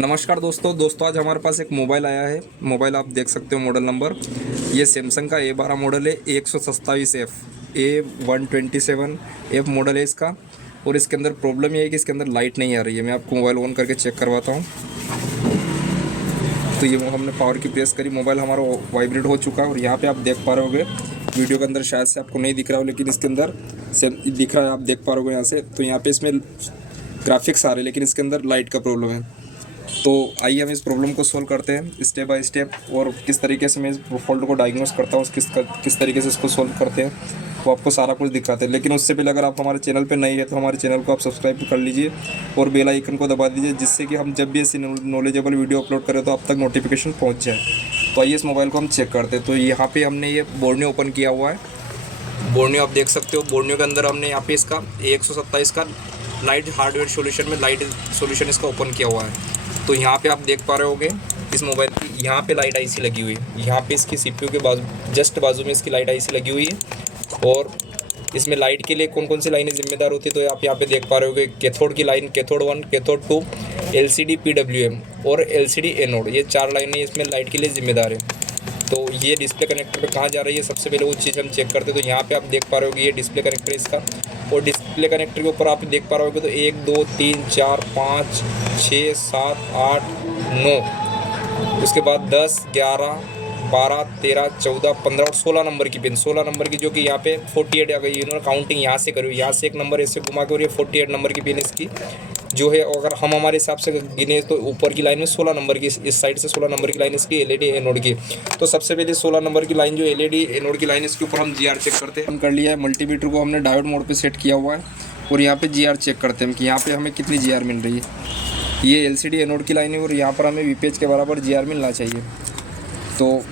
नमस्कार दोस्तों आज हमारे पास एक मोबाइल आया है। मोबाइल आप देख सकते हो मॉडल नंबर। ये सैमसंग का A12 मॉडल है, A127F मॉडल है इसका। और इसके अंदर प्रॉब्लम ये है कि इसके अंदर लाइट नहीं आ रही है। मैं आपको मोबाइल ऑन करके चेक करवाता हूँ। तो ये हमने पावर की प्रेस करी, मोबाइल हमारा वाइब्रेट हो चुका है। और यहाँ पे आप देख पा रहे होगे, वीडियो के अंदर शायद से आपको नहीं दिख रहा हो, लेकिन इसके अंदर से दिख रहा है, आप देख पा रहे हो यहाँ से। तो यहाँ पे इसमें ग्राफिक्स आ रहे हैं, लेकिन इसके अंदर लाइट का प्रॉब्लम है। तो आइए हम इस प्रॉब्लम को सॉल्व करते हैं स्टेप बाय स्टेप, और किस तरीके से मैं इस फॉल्ट को डायग्नोस करता हूँ, किस तरीके से इसको सॉल्व करते हैं, वो आपको सारा कुछ दिखाते हैं। लेकिन उससे पहले अगर आप हमारे चैनल पे नए हैं तो हमारे चैनल को आप सब्सक्राइब कर लीजिए और बेल आइकन को दबा दीजिए, जिससे कि हम जब भी ऐसी नॉलेजेबल वीडियो अपलोड करें तो आप तक नोटिफिकेशन पहुँच जाए। तो आइए इस मोबाइल को हम चेक करते हैं। तो यहाँ पर हमने ये बोर्नियो ओपन किया हुआ है। बोर्नियो आप देख सकते हो, बोर्नियो के अंदर हमने यहाँ पे इसका 127 का लाइट हार्डवेयर सॉल्यूशन में लाइट सॉल्यूशन इसका ओपन किया हुआ है। तो यहाँ पे आप देख पा रहे होगे इस मोबाइल की यहाँ पे लाइट आईसी लगी हुई है। यहाँ पे इसकी सीपीयू के जस्ट बाजू में इसकी लाइट आईसी लगी हुई है। और इसमें लाइट के लिए कौन कौन सी लाइनें जिम्मेदार होती है, तो आप यहाँ पे देख पा रहे होगे कैथोड की line, cathode 1, cathode 2, LCD PWM और LCD एनोड, ये 4 लाइनें इसमें लाइट के लिए जिम्मेदार है। तो ये डिस्प्ले कनेक्टर पे कहाँ जा रही है, सबसे पहले वो चीज़ हम चेक करते हैं। तो यहाँ पे आप देख पा रहे होगे ये डिस्प्ले कनेक्टर है इसका। और डिस्प्ले कनेक्टर के ऊपर आप देख पा रहे होगे तो 1 2 3 4 5 6 7 8 9, उसके बाद 10 11 12 13 14 15 और 16 नंबर की पिन, 16 नंबर की, जो कि यहाँ पे 48 आ गई। इन्होंने काउंटिंग यहाँ से करी, यहाँ से एक नंबर ऐसे घुमा के, और ये 48 नंबर की पिन इसकी जो है। अगर हम हमारे हिसाब से गिने तो ऊपर की लाइन में 16 नंबर की, इस साइड से 16 नंबर की लाइन इसकी LED एनोड की। तो सबसे पहले 16 नंबर की लाइन जो LED एनोड की लाइन, इसके ऊपर हम GR चेक करते हैं। हम कर लिया है, मल्टीमीटर को हमने डायोड मोड पे सेट किया हुआ है। और यहाँ पे GR चेक करते हैं कि यहाँ पे हमें कितनी GR मिल रही है। ये LCD एनोड की लाइन है और यहाँ पर हमें VPH के बराबर GR मिलना चाहिए। तो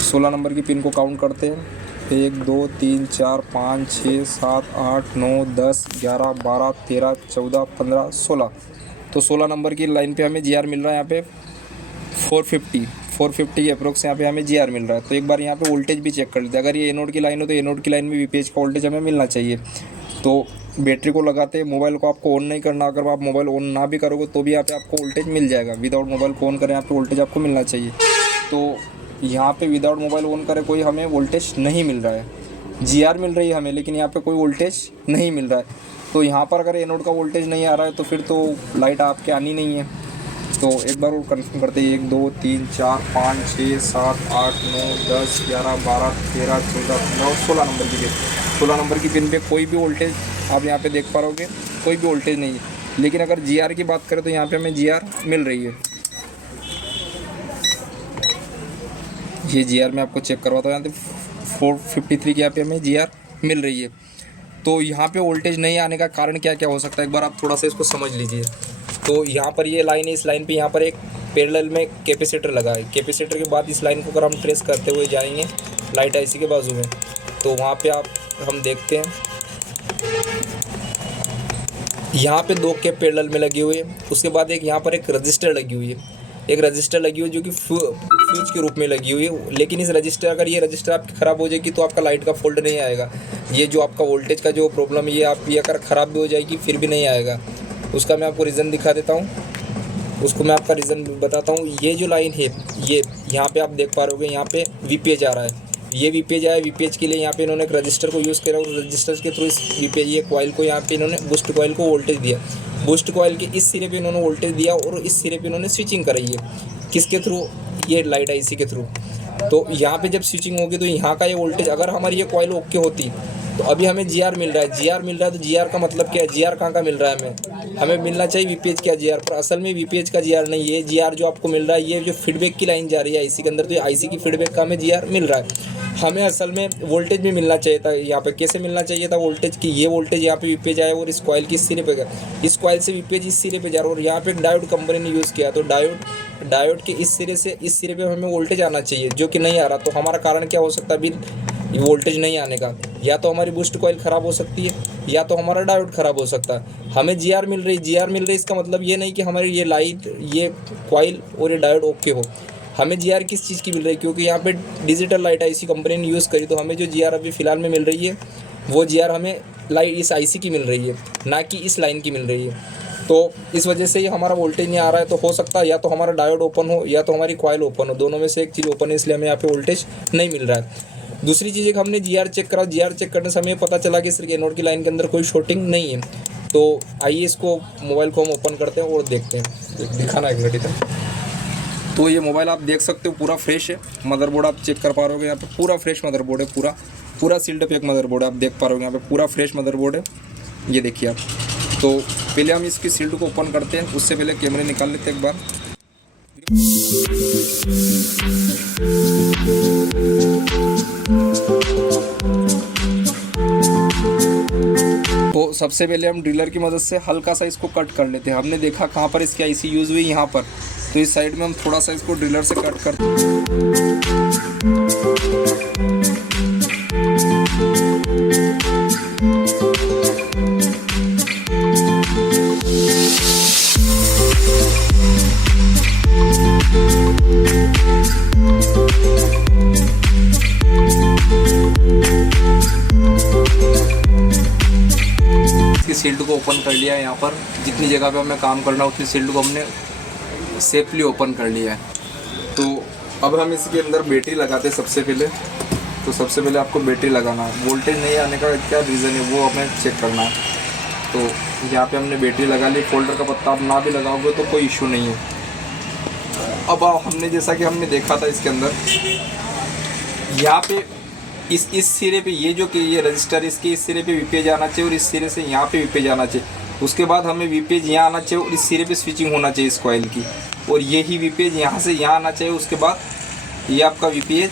16 नंबर की पिन को काउंट करते हैं। 1 2 3 4 5 6 7 8 9 10 11 12 13 14 15 16। तो 16 नंबर की लाइन पे हमें GR मिल रहा है यहाँ पे 450 के अप्रोक्स यहाँ पे हमें GR मिल रहा है। तो एक बार यहाँ पे वोल्टेज भी चेक कर लेते हैं। अगर ये एनोड की लाइन हो तो एनोड की लाइन में VPH का वोल्टेज हमें मिलना चाहिए। तो बैटरी को लगाते हैं, मोबाइल को आपको ऑन नहीं करना। अगर आप मोबाइल ऑन ना भी करोगे तो भी यहाँ पे आपको वोल्टेज मिल जाएगा। विदाउट मोबाइल को ऑन करें यहाँ पे वोल्टेज आपको मिलना चाहिए। तो यहाँ पे विदाउट मोबाइल ऑन करे कोई हमें वोल्टेज नहीं मिल रहा है। GR मिल रही है हमें, लेकिन यहाँ पे कोई वोल्टेज नहीं मिल रहा है। तो यहाँ पर अगर एनोड का वोल्टेज नहीं आ रहा है तो फिर तो लाइट आपके आनी नहीं है। तो एक बार और कंफर्म करते हैं। 1 2 3 4 5 6 7 8 9 10 11 12 13 14 15 और 16 नंबर की पिन, 16 नंबर की पिन पे कोई भी वोल्टेज आप यहाँ पे देख पा रहे होगे, कोई भी वोल्टेज नहीं है। लेकिन अगर GR की बात करें तो यहाँ पे हमें GR मिल रही है। ये GR मैं आपको चेक करवाता हूँ। यहाँ पे 453 की यहाँ पे हमें GR मिल रही है। तो यहाँ पे वोल्टेज नहीं आने का कारण क्या क्या हो सकता है, एक बार आप थोड़ा सा इसको समझ लीजिए। तो यहाँ पर ये लाइन है, इस लाइन पे यहाँ पर एक पैरेलल में कैपेसिटर लगा है। कैपेसिटर के बाद इस लाइन को अगर हम ट्रेस करते हुए जाएंगे लाइट आईसी के बाजू में, तो वहाँ पे हम देखते हैं यहाँ पे 2 कैप पैरेलल में लगी हुई है। उसके बाद यहाँ पर एक रजिस्टर लगी हुई है, एक रजिस्टर लगी हुई है जो कि फ्यूज के रूप में लगी हुई है। लेकिन इस रजिस्टर, अगर ये रजिस्टर आपकी ख़राब हो जाएगी तो आपका लाइट का फॉल्ट नहीं आएगा। ये जो आपका वोल्टेज का जो प्रॉब्लम है, ये अगर ख़राब भी हो जाएगी फिर भी नहीं आएगा। उसका मैं आपको रीज़न दिखा देता हूँ, उसको मैं आपका रीज़न बताता हूँ। ये जो लाइन है, ये यहाँ पे आप देख पा रहे होगे, यहाँ पे VPH आ रहा है। ये VPH आया, VPH के लिए यहाँ पे इन्होंने एक रजिस्टर को यूज़ करा और रजिस्टर के थ्रू इस VPH ये कॉइल को यहाँ पे इन्होंने बूस्ट कॉइल को वोल्टेज दिया। बूस्ट कॉइल के इस सिरे पे इन्होंने वोल्टेज दिया और इस सिरे पे इन्होंने स्विचिंग कराई है। किसके थ्रू? ये लाइट आईसी के थ्रू। तो यहाँ पे जब स्विचिंग होगी तो यहाँ का ये वोल्टेज, अगर हमारी ये कॉइल ओके होती तो अभी हमें GR मिल रहा है। GR मिल रहा है तो GR का मतलब क्या है? GR कहाँ का मिल रहा है? हमें मिलना चाहिए VPH का GR, पर असल में VPH का GR नहीं है। GR जो आपको मिल रहा है, ये जो फीडबैक की लाइन जा रही है आईसी के अंदर, तो ये आईसी की फीडबैक का हमें GR मिल रहा है। हमें असल में वोल्टेज भी मिलना चाहिए था। यहाँ पे कैसे मिलना चाहिए था वोल्टेज की? ये वोल्टेज यहाँ पे VPH आया और इस कॉइल की इस सिरे पे गया, इस कॉइल से VPH इस सिरे पे जा रहा है और यहाँ पे एक डायोड कंपनी ने यूज़ किया। तो डायोड के इस सिरे से इस सिरे पे हमें वोल्टेज आना चाहिए, जो कि नहीं आ रहा। तो हमारा कारण क्या हो सकता है अभी वोल्टेज नहीं आने का? या तो हमारी बूस्ट कॉइल ख़राब हो सकती है, या तो हमारा डायोड ख़राब हो सकता है। हमें GR मिल रही, GR मिल रही, इसका मतलब ये नहीं कि हमारी ये लाइट, ये कॉइल और ये डायोड ओके हो। हमें GR किस चीज़ की मिल रही है? क्योंकि यहाँ पे डिजिटल लाइट आईसी कंपनी ने यूज़ करी, तो हमें जो GR अभी फ़िलहाल में मिल रही है वो GR हमें लाइट इस आईसी की मिल रही है, ना कि इस लाइन की मिल रही है। तो इस वजह से ही हमारा वोल्टेज नहीं आ रहा है। तो हो सकता है या तो हमारा डायोड ओपन हो या तो हमारी कॉइल ओपन हो, दोनों में से एक चीज़ ओपन है, इसलिए हमें यहाँ पे वोल्टेज नहीं मिल रहा है। दूसरी चीज़ एक हमने जीआर चेक करा, जीआर चेक करने से हमें पता चला कि सिर्फ एनोड की लाइन के अंदर कोई शॉर्टिंग नहीं है। तो आइए इसको मोबाइल को हम ओपन करते हैं और देखते हैं, दिखाना एक मिनट इधर। तो ये मोबाइल आप देख सकते हो पूरा फ्रेश है, मदरबोर्ड आप चेक कर पा रहे हो यहाँ पे पूरा फ्रेश मदरबोर्ड है, पूरा सील्ड अप एक मदरबोर्ड है, आप देख पा रहे हो यहाँ पे पूरा फ्रेश मदरबोर्ड है, ये देखिए आप। तो पहले हम इसकी सील्ड को ओपन करते हैं, उससे पहले कैमरे निकाल लेते हैं एक बार। तो सबसे पहले हम ड्रिलर की मदद से हल्का सा इसको कट कर लेते हैं। हमने देखा कहाँ पर इसकी आईसी यूज़ हुई, यहाँ पर, तो इस साइड में हम थोड़ा सा इसको ड्रिलर से कट करते हैं। सील्ड को ओपन कर लिया है, यहाँ पर जितनी जगह पे हमें काम करना है उतनी सील्ड को हमने सेफली ओपन कर लिया है। तो अब हम इसके अंदर बैटरी लगाते हैं सबसे पहले। तो सबसे पहले आपको बैटरी लगाना है, वोल्टेज नहीं आने का क्या रीज़न है वो हमें चेक करना है। तो यहाँ पे हमने बैटरी लगा ली, फोल्डर का पत्ता आप ना भी लगाओगे तो कोई इशू नहीं है। अब हमने जैसा कि हमने देखा था इसके अंदर यहाँ पे इस सिरे पे ये जो कि ये रजिस्टर इसके इस सिरे पे वीपेज आना चाहिए और इस सिरे से यहाँ पे वीपेज आना चाहिए। उसके बाद हमें वीपेज यहाँ आना चाहिए और इस सिरे पे स्विचिंग होना चाहिए इस कॉइल की, और यही वीपेज यहाँ से यहाँ आना चाहिए। उसके बाद ये आपका वीपेज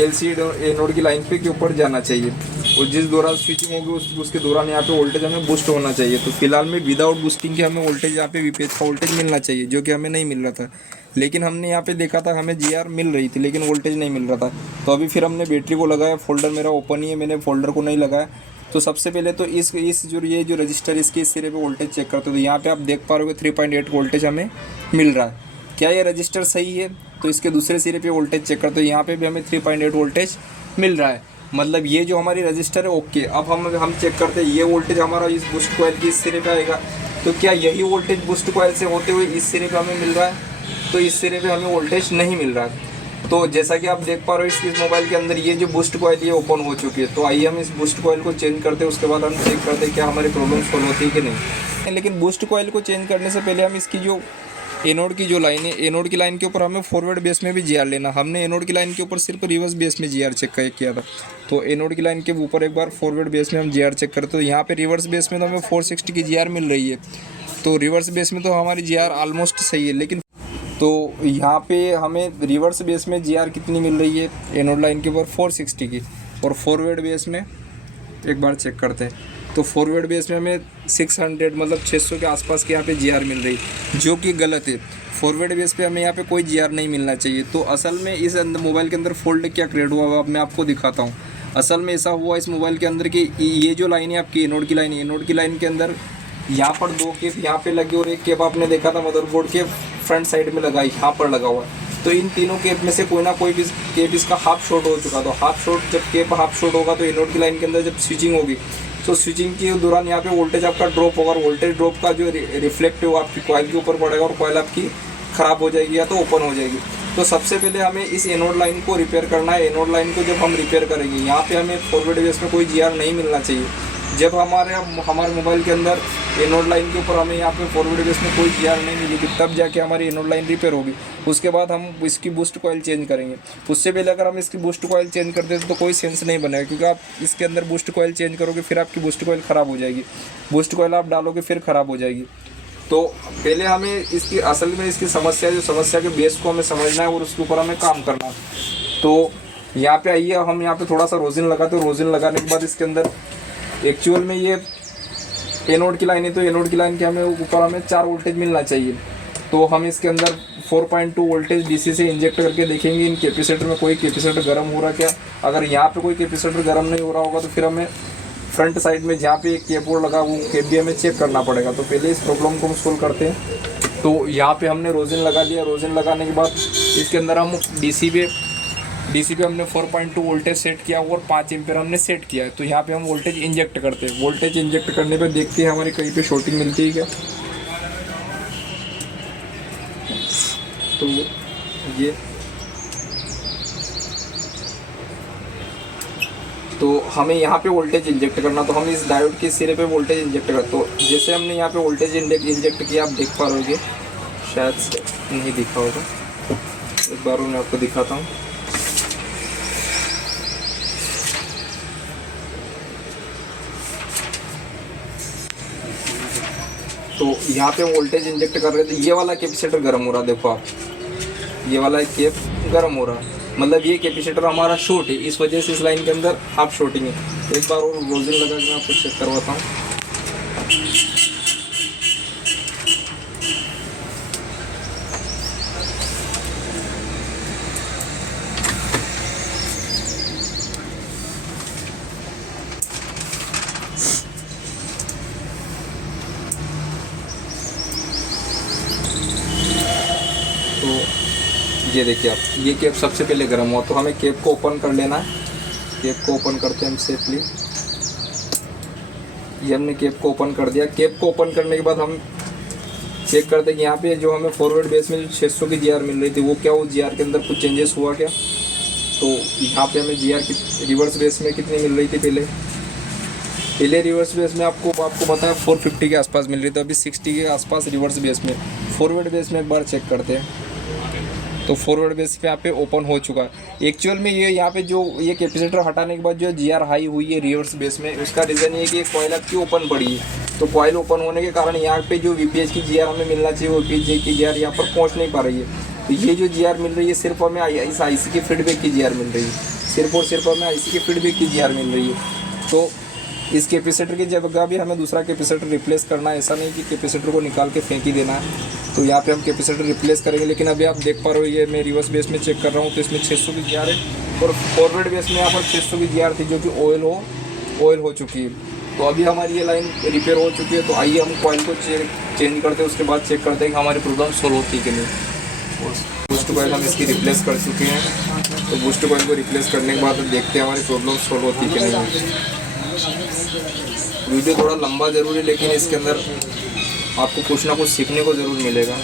एलसीडी एनोड की लाइन पे के ऊपर जाना चाहिए, और जिस दौरान स्विचिंग होगी उसके दौरान यहाँ पे वोल्टेज हमें बूस्ट होना चाहिए। तो फिलहाल में विदाउट बूस्टिंग के हमें वोल्टेज यहाँ पे वीपेज का वोल्टेज मिलना चाहिए, जो कि हमें नहीं मिल रहा था। लेकिन हमने यहाँ पे देखा था हमें जीआर मिल रही थी लेकिन वोल्टेज नहीं मिल रहा था। तो अभी फिर हमने बैटरी को लगाया, फोल्डर मेरा ओपन ही है, मैंने फोल्डर को नहीं लगाया। तो सबसे पहले तो इस ये जो रजिस्टर इसके इस सिरे पे वोल्टेज चेक करते हो, तो यहाँ पे आप देख पा रहे हो 3.8 वोल्टेज हमें मिल रहा है। क्या ये रजिस्टर सही है? तो इसके दूसरे सिरे पे वोल्टेज चेक करते हो, यहाँ पे भी हमें 3.8 वोल्टेज मिल रहा है, मतलब ये जो हमारी रजिस्टर है ओके। अब हम चेक करते हैं ये वोल्टेज हमारा इस बूस्ट कॉइल की इस सिरे पे आएगा, तो क्या यही वोल्टेज बूस्ट कॉइल से होते हुए इस सिरे पे हमें मिल रहा है? तो इस सिरे पे हमें वोल्टेज नहीं मिल रहा है। तो जैसा कि आप देख पा रहे हो इस मोबाइल के अंदर ये जो बूस्ट कॉइल ये ओपन हो चुकी है। तो आइए हम इस बूस्ट कॉइल को चेंज करते हैं, उसके बाद हम चेक करते हैं क्या हमारी प्रॉब्लम सॉल्व होती है कि नहीं। लेकिन बूस्ट कॉइल को चेंज करने से पहले हम इसकी जो एनोड की जो लाइन है, एनोड की लाइन के ऊपर हमें फॉरवर्ड बेस में भी जीआर लेना। हमने एनोड की लाइन के ऊपर सिर्फ रिवर्स बेस में जीआर चेक किया था। तो एनोड की लाइन के ऊपर एक बार फॉरवर्ड बेस में हम जीआर चेक करते, तो यहाँ पे रिवर्स बेस में तो हमें 460 की जीआर मिल रही है। तो रिवर्स बेस में तो हमारी जीआर ऑलमोस्ट सही है, लेकिन तो यहाँ पे हमें रिवर्स बेस में जीआर कितनी मिल रही है एनोड लाइन के ऊपर 460 की, और फॉरवर्ड बेस में एक बार चेक करते हैं। तो फॉरवर्ड बेस में हमें 600 मतलब 600 के आसपास के यहाँ पे जीआर मिल रही, जो कि गलत है। फॉरवर्ड बेस पे हमें यहाँ पे कोई जीआर नहीं मिलना चाहिए। तो असल में इस मोबाइल के अंदर फॉल्ट क्या क्रिएट हुआ अब मैं आपको दिखाता हूँ। असल में ऐसा हुआ इस मोबाइल के अंदर कि ये जो लाइन है आपकी एनोड की लाइन है, एनोड की लाइन के अंदर यहाँ पर 2 केप यहाँ पे लगे और एक केप आपने देखा था मदरबोर्ड के फ्रंट साइड में लगा, यहाँ पर लगा हुआ है। तो इन तीनों केप में से कोई ना कोई भी केप इसका हाफ शॉर्ट हो चुका। तो हाफ शॉर्ट जब केप हाफ शॉर्ट होगा तो एनोड की लाइन के अंदर जब स्विचिंग होगी तो स्विचिंग के दौरान यहाँ पे वोल्टेज आपका ड्रॉप होगा, और वोल्टेज ड्रॉप का जो रिफ्लेक्ट है वो आपकी कॉइल के ऊपर पड़ेगा और कॉइल आपकी ख़राब हो जाएगी या तो ओपन हो जाएगी। तो सबसे पहले हमें इस एनोड लाइन को रिपेयर करना है। एनोड लाइन को जब हम रिपेयर करेंगे यहाँ पे हमें फॉरवर्ड बेस में कोई जीआर नहीं मिलना चाहिए। जब हमारे मोबाइल के अंदर एनोड लाइन के ऊपर हमें यहाँ पे फॉरवर्ड बेस में कोई जीआर नहीं मिलेगी, तब जाके हमारी एनोड लाइन रिपेयर होगी। उसके बाद हम इसकी बूस्ट कॉइल चेंज करेंगे। उससे पहले अगर हम इसकी बूस्ट कॉइल चेंज कर देते तो कोई सेंस नहीं बनेगा, क्योंकि आप इसके अंदर बूस्ट कॉइल चेंज करोगे फिर आपकी बूस्ट कॉइल ख़राब हो जाएगी, बूस्ट कॉइल आप डालोगे फिर ख़राब हो जाएगी। तो पहले हमें इसकी असल में इसकी समस्या के बेस को हमें समझना है और उसके ऊपर हमें काम करना है। तो यहाँ पे आइए, हम यहाँ पे थोड़ा सा रोजिन लगाते हैं। रोजिन लगाने के बाद इसके अंदर एक्चुअल में ये एनोड की लाइन है, तो एनोड की लाइन के ऊपर हमें 4 वोल्टेज मिलना चाहिए। तो हम इसके अंदर 4.2 वोल्टेज डीसी से इंजेक्ट करके देखेंगे इन कैपेसिटर में कोई कैपेसिटर गर्म हो रहा क्या। अगर यहाँ पे कोई कैपेसिटर गर्म नहीं हो रहा होगा तो फिर हमें फ्रंट साइड में जहाँ पे एक केप और लगा वो केप भी हमें चेक करना पड़ेगा। तो पहले इस प्रॉब्लम को हम सोल्व करते हैं। तो यहाँ पे हमने रोजिन लगा लिया। रोजिन लगाने के बाद इसके अंदर हम डीसी पे डीसी पे हमने 4.2 वोल्टेज सेट किया और 5 एम्पीयर हमने सेट किया है। तो यहाँ पे हम वोल्टेज इंजेक्ट करते हैं। वोल्टेज इंजेक्ट करने पे देखते हैं हमारी कहीं पे शॉर्टिंग मिलती है क्या। तो ये तो हमें यहाँ पे वोल्टेज इंजेक्ट करना, तो हम इस डायोड के सिरे पे वोल्टेज इंजेक्ट करते। तो जैसे हमने यहाँ पे वोल्टेज इंजेक्ट किया, आप देख पा रहे होगे, शायद से नहीं दिखा होगा, एक बार मैं आपको दिखाता हूँ। तो यहाँ पे वोल्टेज इंजेक्ट कर रहे थे, ये वाला कैपेसिटर गर्म हो रहा है, देखो आप, ये वाला केप गर्म हो रहा है, मतलब ये कैपेसिटर हमारा शॉर्ट है, इस वजह से इस लाइन के अंदर हाफ शॉर्टिंग है। एक बार और रोजन लगा के मैं आपको चेक करवाता हूँ। तो ये देखिए आप, ये केप सबसे पहले गर्म हुआ, तो हमें केप को ओपन कर लेना है। केप को ओपन करते हैं हम सेफली। ये हमने केप को ओपन कर दिया। केप को ओपन करने के बाद हम चेक करते हैं कि यहाँ पे जो हमें फॉरवर्ड बेस में जो 600 की जीआर मिल रही थी, वो क्या उस जीआर के अंदर कुछ चेंजेस हुआ क्या। तो यहाँ पे हमें जीआर की रिवर्स बेस में कितनी मिल रही थी, पहले रिवर्स बेस में आपको पता है 450 के आसपास मिल रही थी, अभी 60 के आसपास रिवर्स बेस में। फॉरवर्ड बेस में एक बार चेक करते हैं। तो फॉरवर्ड बेस पे यहाँ पे ओपन हो चुका है। एक्चुअल में ये यहाँ पे जो ये कैपेसिटर हटाने के बाद जो जीआर हाई हुई है रिवर्स बेस में, उसका रीज़न ये कि कॉइल आपकी ओपन पड़ी है। तो कॉइल ओपन होने के कारण यहाँ पे जो वीपीएच की जीआर हमें मिलना चाहिए, वो वीपीएच की जीआर यहाँ पर पहुँच नहीं पा रही है। तो ये जो जीआर मिल रही है सिर्फ हमें इस आईसी के फीडबैक की जीआर मिल रही है, सिर्फ और सिर्फ हमें आईसी के फीडबैक की जीआर मिल रही है। तो इस कैपेसिटर की जगह भी हमें दूसरा कैपेसिटर रिप्लेस करना है, ऐसा नहीं कि कैपेसिटर को निकाल के फेंक ही देना है। तो यहाँ पे हम कैपेसिटर रिप्लेस करेंगे। लेकिन अभी आप देख पा रहे हो, ये मैं रिवर्स बेस में चेक कर रहा हूँ, तो इसमें 600 की जीआर है और फॉरवर्ड बेस में यहाँ पर 600 की जीआर थी, जो कि ऑयल हो चुकी है। तो अभी हमारी ये लाइन रिपेयर हो चुकी है। तो आइए हम कॉइल को चेंज करते हैं, उसके बाद चेक करते हैं कि हमारी प्रॉब्लम सोल्व होती है कि नहीं। और बूस्ट कॉइल हम इसकी रिप्लेस कर चुके हैं। तो बूस्ट कॉइल को रिप्लेस करने के बाद देखते हैं हमारी प्रॉब्लम सोल्व होती है कि नहीं। वीडियो थोड़ा लंबा ज़रूर है, लेकिन इसके अंदर आपको कुछ ना कुछ सीखने को ज़रूर मिलेगा।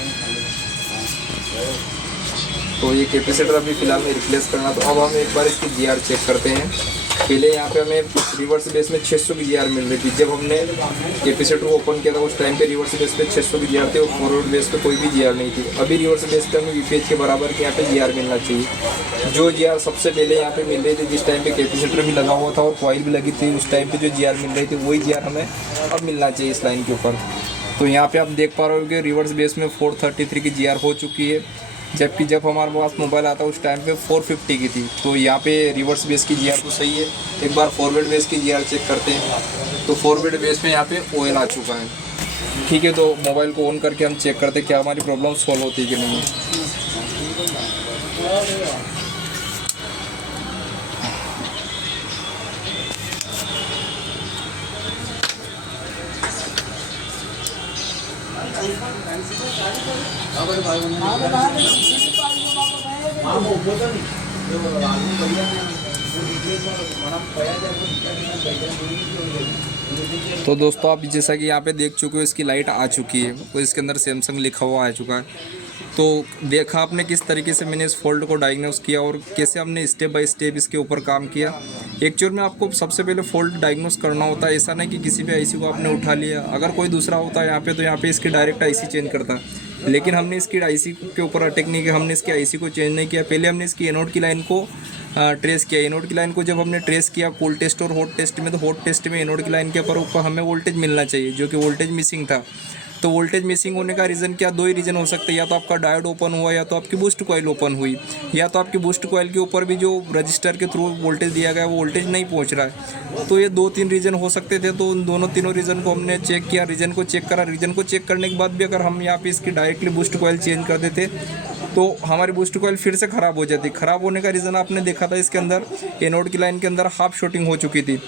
तो ये कैपेसिटर अभी फ़िलहाल में रिप्लेस करना। तो अब हम एक बार इसकी जीआर चेक करते हैं। पहले यहाँ पे हमें रिवर्स बेस में 600 की जीआर मिल रही थी। जब हमने कैपेसिटर को ओपन किया था उस टाइम पे रिवर्स बेस पे 600 की जीआर थी और फॉरवर्ड बेस पे कोई भी जीआर नहीं थी। अभी रिवर्स बेस पे हमें वीपीएच के बराबर की यहाँ पे जीआर मिलना चाहिए। जो जीआर सबसे पहले यहाँ पे मिल रही थी, जिस टाइम पे कैपेसिटर भी लगा हुआ था और कॉइल भी लगी थी, उस टाइम पे जो जीआर मिल रही थी वही जीआर हमें अब मिलना चाहिए इस लाइन के ऊपर। तो यहाँ पे आप देख पा रहे हो कि रिवर्स बेस में 433 की जीआर हो चुकी है, जबकि जब हमारे पास मोबाइल आता उस टाइम पे 450 की थी। तो यहाँ पे रिवर्स बेस की जीआर तो सही है। एक बार फॉरवर्ड बेस की जीआर चेक करते हैं। तो फॉरवर्ड बेस में यहाँ पे ऑयल आ चुका है। ठीक है, तो मोबाइल को ऑन करके हम चेक करते हैं क्या हमारी प्रॉब्लम सॉल्व होती है कि नहीं। तो दोस्तों आप जैसा कि यहाँ पे देख चुके हो, इसकी लाइट आ चुकी है, तो इसके अंदर सैमसंग लिखा हुआ आ चुका है। तो देखा आपने किस तरीके से मैंने इस फॉल्ट को डायग्नोस किया और कैसे हमने स्टेप बाय स्टेप इसके ऊपर काम किया। एक्चुअल में आपको सबसे पहले फॉल्ट डायग्नोस करना होता है। ऐसा नहीं कि किसी भी आईसी को आपने उठा लिया, अगर कोई दूसरा होता है यहाँ पे तो यहाँ पे इसकी डायरेक्ट आईसी चेंज करता। लेकिन हमने इसकी आईसी के ऊपर अटैक नहीं किया, हमने इसकी आईसी को चेंज नहीं किया। पहले हमने इसकी एनोड की लाइन को ट्रेस किया। एनोड की लाइन को जब हमने ट्रेस किया कोल्ड टेस्ट और हॉट टेस्ट में, तो हॉट टेस्ट में एनोड की लाइन के ऊपर हमें वोल्टेज मिलना चाहिए, जो कि वोल्टेज मिसिंग था। तो वोल्टेज मिसिंग होने का रीज़न क्या, दो ही रीज़न हो सकते हैं, या तो आपका डायोड ओपन हुआ, या तो आपकी बूस्ट कॉइल ओपन हुई, या तो आपकी बूस्ट कॉइल के ऊपर भी जो रजिस्टर के थ्रू वोल्टेज दिया गया वो वोल्टेज नहीं पहुंच रहा है। तो ये 2-3 रीज़न हो सकते थे। तो उन तीनों रीज़न को हमने चेक किया, रीज़न को चेक करा। रीज़न को चेक करने के बाद भी अगर हम यहाँ पे इसकी डायरेक्टली बूस्ट कॉइल चेंज कर देते तो हमारी बूस्ट कॉइल फिर से ख़राब हो जाती। ख़राब होने का रीज़न आपने देखा था, इसके अंदर एनोड की लाइन के अंदर हाफ शॉर्टिंग हो चुकी थी।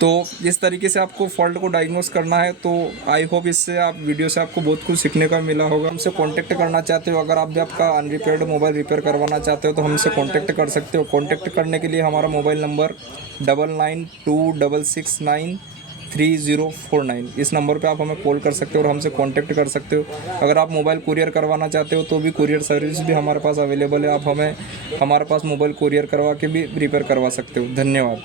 तो इस तरीके से आपको फॉल्ट को डायग्नोस करना है। तो आई होप इससे आप वीडियो से आपको बहुत कुछ सीखने का मिला होगा। हमसे कांटेक्ट करना चाहते हो, अगर आप भी आपका अनरिपेयर्ड मोबाइल रिपेयर करवाना चाहते हो तो हमसे कांटेक्ट कर सकते हो। कांटेक्ट करने के लिए हमारा मोबाइल नंबर 9926693049, इस नंबर पे आप हमें कॉल कर सकते हो और हमसे कांटेक्ट कर सकते हो। अगर आप मोबाइल कुरियर करवाना चाहते हो तो भी कुरियर सर्विस भी हमारे पास अवेलेबल है। आप हमें हमारे पास मोबाइल कुरियर करवा के भी रिपेयर करवा सकते हो। धन्यवाद।